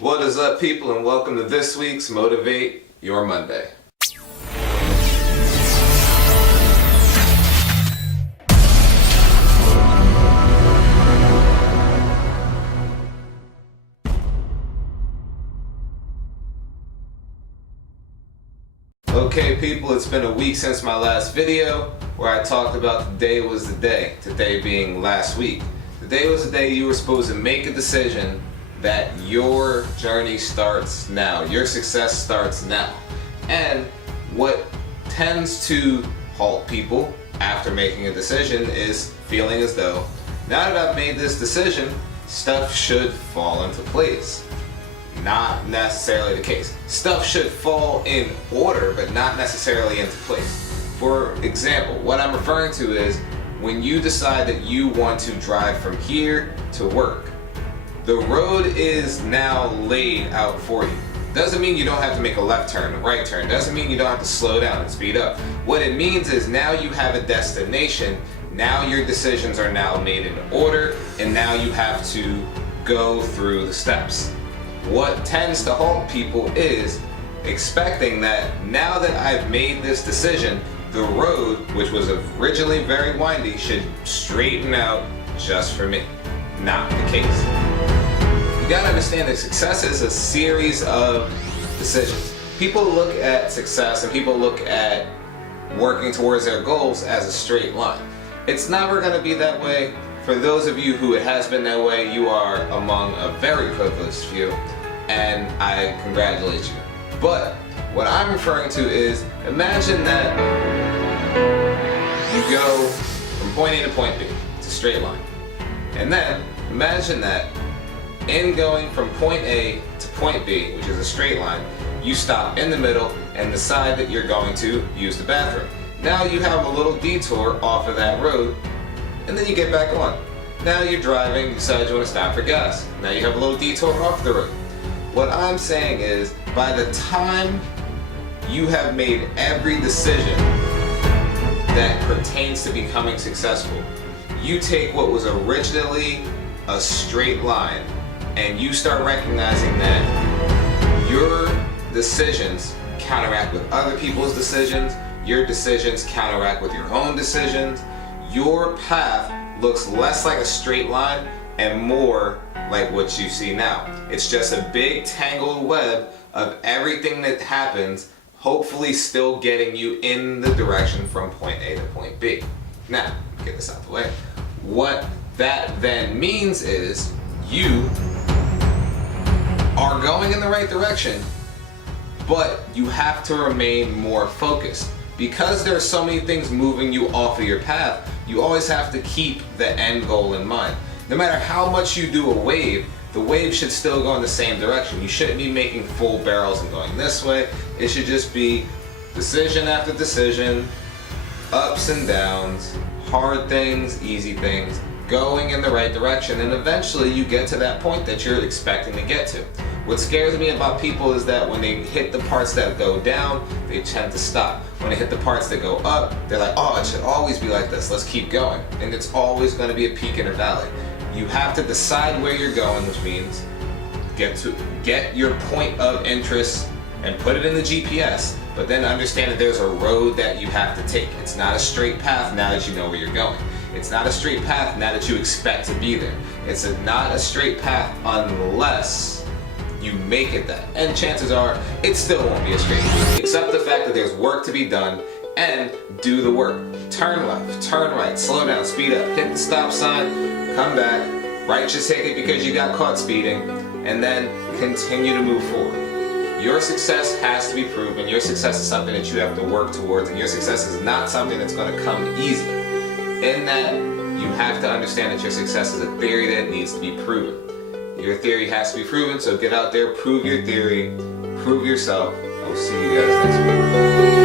What is up, people, and welcome to this week's Motivate Your Monday. Okay, people, it's been a week since my last video where I talked about today was the day, today being last week. Today was the day you were supposed to make a decision that your journey starts now, your success starts now. And what tends to halt people after making a decision is feeling as though, now that I've made this decision, stuff should fall into place. Not necessarily the case. Stuff should fall in order, but not necessarily into place. For example, what I'm referring to is when you decide that you want to drive from here to work. The road is now laid out for you. Doesn't mean you don't have to make a left turn, a right turn. Doesn't mean you don't have to slow down and speed up. What it means is now you have a destination. Now your decisions are now made in order, and now you have to go through the steps. What tends to halt people is expecting that now that I've made this decision, the road, which was originally very windy, should straighten out just for me. Not the case. You gotta understand that success is a series of decisions. People look at success and people look at working towards their goals as a straight line. It's never gonna be that way. For those of you who it has been that way, you are among a very privileged few, and I congratulate you. But what I'm referring to is, imagine that you go from point A to point B. It's a straight line. And then imagine that in going from point A to point B, which is a straight line, you stop in the middle and decide that you're going to use the bathroom. Now you have a little detour off of that road, and then you get back on. Now you're driving, you decide you want to stop for gas. Now you have a little detour off the road. What I'm saying is, by the time you have made every decision that pertains to becoming successful, you take what was originally a straight line and you start recognizing that your decisions counteract with other people's decisions, your decisions counteract with your own decisions. Your path looks less like a straight line and more like what you see now. It's just a big tangled web of everything that happens, hopefully still getting you in the direction from point A to point B. Now, get this out of the way. What that then means is you are going in the right direction, but you have to remain more focused. Because there are so many things moving you off of your path, you always have to keep the end goal in mind. No matter how much you do a wave, the wave should still go in the same direction. You shouldn't be making full barrels and going this way. It should just be decision after decision, ups and downs, hard things, easy things, going in the right direction, and eventually you get to that point that you're expecting to get to. What scares me about people is that when they hit the parts that go down, they tend to stop. When they hit the parts that go up, they're like, oh, it should always be like this, let's keep going. And it's always going to be a peak and a valley. You have to decide where you're going, which means get your point of interest and put it in the GPS, but then understand that there's a road that you have to take. It's not a straight path now that you know where you're going. It's not a straight path now that you expect to be there. It's not a straight path unless you make it that. And chances are, it still won't be a straight path. Accept the fact that there's work to be done and do the work. Turn left, turn right, slow down, speed up, hit the stop sign, come back, write your ticket because you got caught speeding, and then continue to move forward. Your success has to be proven. Your success is something that you have to work towards, and your success is not something that's going to come easy. In that, you have to understand that your success is a theory that needs to be proven. Your theory has to be proven, so get out there, prove your theory, prove yourself. I will see you guys next week.